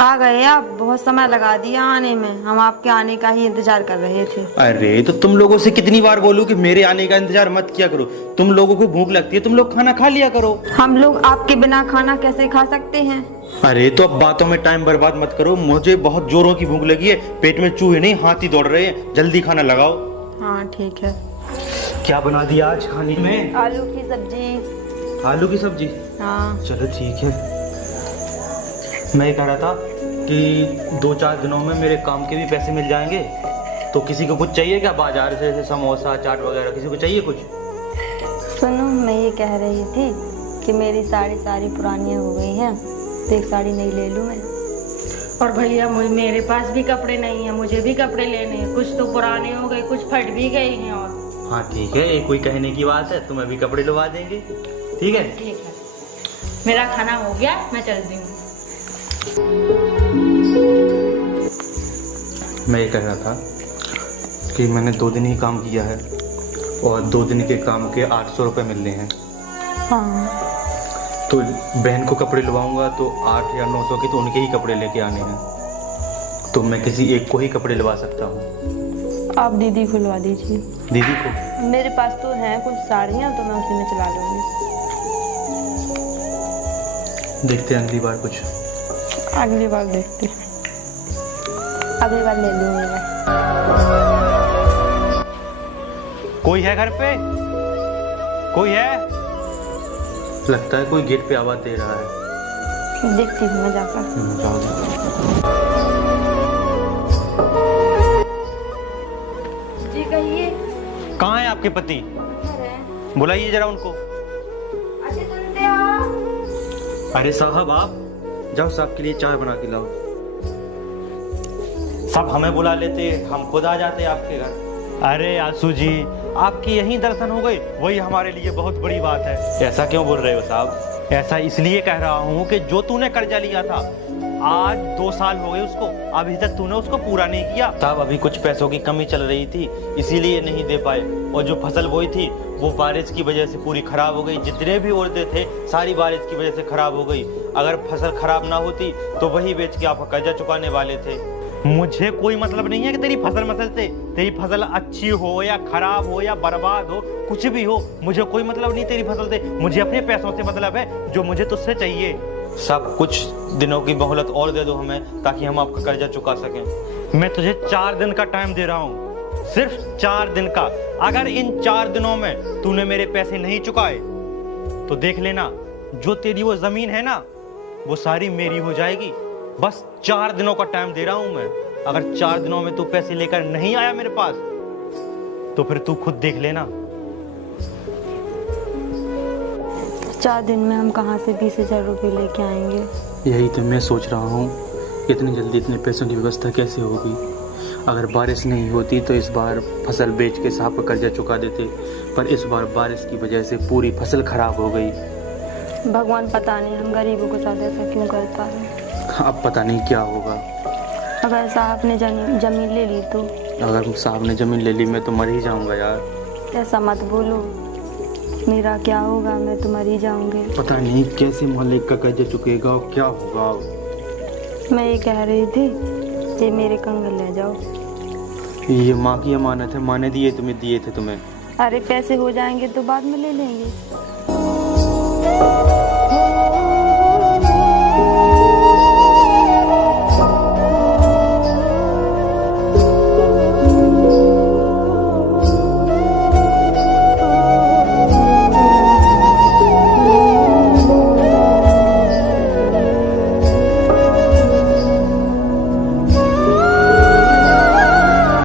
आ गए आप। बहुत समय लगा दिया आने में, हम आपके आने का ही इंतजार कर रहे थे। अरे तो तुम लोगों से कितनी बार बोलूं कि मेरे आने का इंतजार मत किया करो। तुम लोगों को भूख लगती है, तुम लोग खाना खा लिया करो। हम लोग आपके बिना खाना कैसे खा सकते हैं? अरे तो अब बातों में टाइम बर्बाद मत करो। मुझे बहुत जोरों की भूख लगी है, पेट में चूहे नहीं हाथी दौड़ रहे हैं। जल्दी खाना लगाओ। हाँ ठीक है। क्या बना दिया आज खाने में? आलू की सब्जी। आलू की सब्जी? हाँ चलो ठीक है। मैं ये कह रहा था कि 2-4 दिनों में मेरे काम के भी पैसे मिल जाएंगे, तो किसी को कुछ चाहिए क्या बाजार से, जैसे समोसा चाट वगैरह? किसी को चाहिए कुछ? सुनो, मैं ये कह रही थी कि मेरी साड़ी पुरानी हो गई हैं, तो एक साड़ी नई ले लूँ मैं। और भैया मेरे पास भी कपड़े नहीं है, मुझे भी कपड़े लेने हैं। कुछ तो पुराने हो गए, कुछ फट भी गए हैं। और हाँ ठीक है, ये कोई कहने की बात है, तुम्हें भी कपड़े लगा देंगे। ठीक है? ठीक है, मेरा खाना हो गया, मैं चलती हूँ। मैं ये कह रहा था कि मैंने 2 दिन ही काम किया है और 2 दिन के काम के 800 रुपये मिल रहे हैं। हाँ तो बहन को कपड़े लवाऊंगा तो 8 या 900 के तो उनके ही कपड़े लेके आने हैं, तो मैं किसी एक को ही कपड़े लगा सकता हूँ। आप दीदी को लगा दीजिए। दीदी को? मेरे पास तो हैं कुछ साड़ियाँ, तो मैं उसी में चला लूँगी। देखते हैं अगली बार कुछ। अगली बार देखते हैं, अगली बार ले लूँगी मैं। कोई है घर पे? कोई है? लगता है कोई गेट पे आवाज दे रहा है। देखती हूँ मैं जाकर। जी कहिए। कहाँ है आपके पति? बुलाइए जरा उनको। अच्छे सुनते हो? अरे साहब, आप जाओ, साहब के लिए चाय बना के लाओ। सब हमें बुला लेते, हम खुद आ जाते आपके घर। अरे आसू जी, आपकी यहीं दर्शन हो गई, वही हमारे लिए बहुत बड़ी बात है। ऐसा क्यों बोल रहे हो साहब? ऐसा इसलिए कह रहा हूँ कि जो तूने कर्जा लिया था, आज 2 साल हो गए उसको, अभी तक तूने उसको पूरा नहीं किया। साहब अभी कुछ पैसों की कमी चल रही थी, इसीलिए नहीं दे पाए। और जो फसल बोई थी वो बारिश की वजह से पूरी खराब हो गई। जितने भी औरतें थे सारी बारिश की वजह से खराब हो गई। अगर फसल खराब ना होती तो वही बेच के आपका कर्जा चुकाने वाले थे। मुझे कोई मतलब नहीं है कि तेरी फसल मसल से, तेरी फसल अच्छी हो या खराब हो या बर्बाद हो, कुछ भी हो, मुझे कोई मतलब नहीं तेरी फसल से। मुझे अपने पैसों से मतलब है, जो मुझे तुझसे चाहिए। सब कुछ दिनों की मोहलत और दे दो हमें, ताकि हम आपका कर्जा चुका सकें। मैं तुझे 4 दिन का टाइम दे रहा हूँ, सिर्फ 4 दिन का। अगर इन 4 दिनों में तूने मेरे पैसे नहीं चुकाए तो देख लेना, जो तेरी वो जमीन है ना, वो सारी मेरी हो जाएगी। बस 4 दिनों का टाइम दे रहा हूं मैं। अगर 4 दिनों में तू पैसे लेकर नहीं आया मेरे पास, तो फिर तू खुद देख लेना। 4 दिन में हम कहाँ से 20,000 रुपये लेके आएंगे? यही तो मैं सोच रहा हूँ, इतनी जल्दी इतने पैसों की व्यवस्था कैसे होगी। अगर बारिश नहीं होती तो इस बार फसल बेच के साहब का कर्जा चुका देते, पर इस बार बारिश की वजह से पूरी फसल खराब हो गई। भगवान पता नहीं हम गरीबों के साथ ऐसा क्यों करता है। अब पता नहीं क्या होगा। अगर साहब ने जमीन ले ली तो? अगर साहब ने जमीन ले ली मैं तो मर ही जाऊंगा यार। ऐसा मत बोलो, मेरा क्या होगा, मैं तो मर ही जाऊंगी। पता नहीं कैसे मालिक का कर्जा चुकेगा और क्या होगा। मैं ये कह रही थी, ये मेरे कंगन ले जाओ। ये माँ की अमानत है, माँ ने दिए थे तुम्हें। अरे पैसे हो जाएंगे तो बाद में ले लेंगे।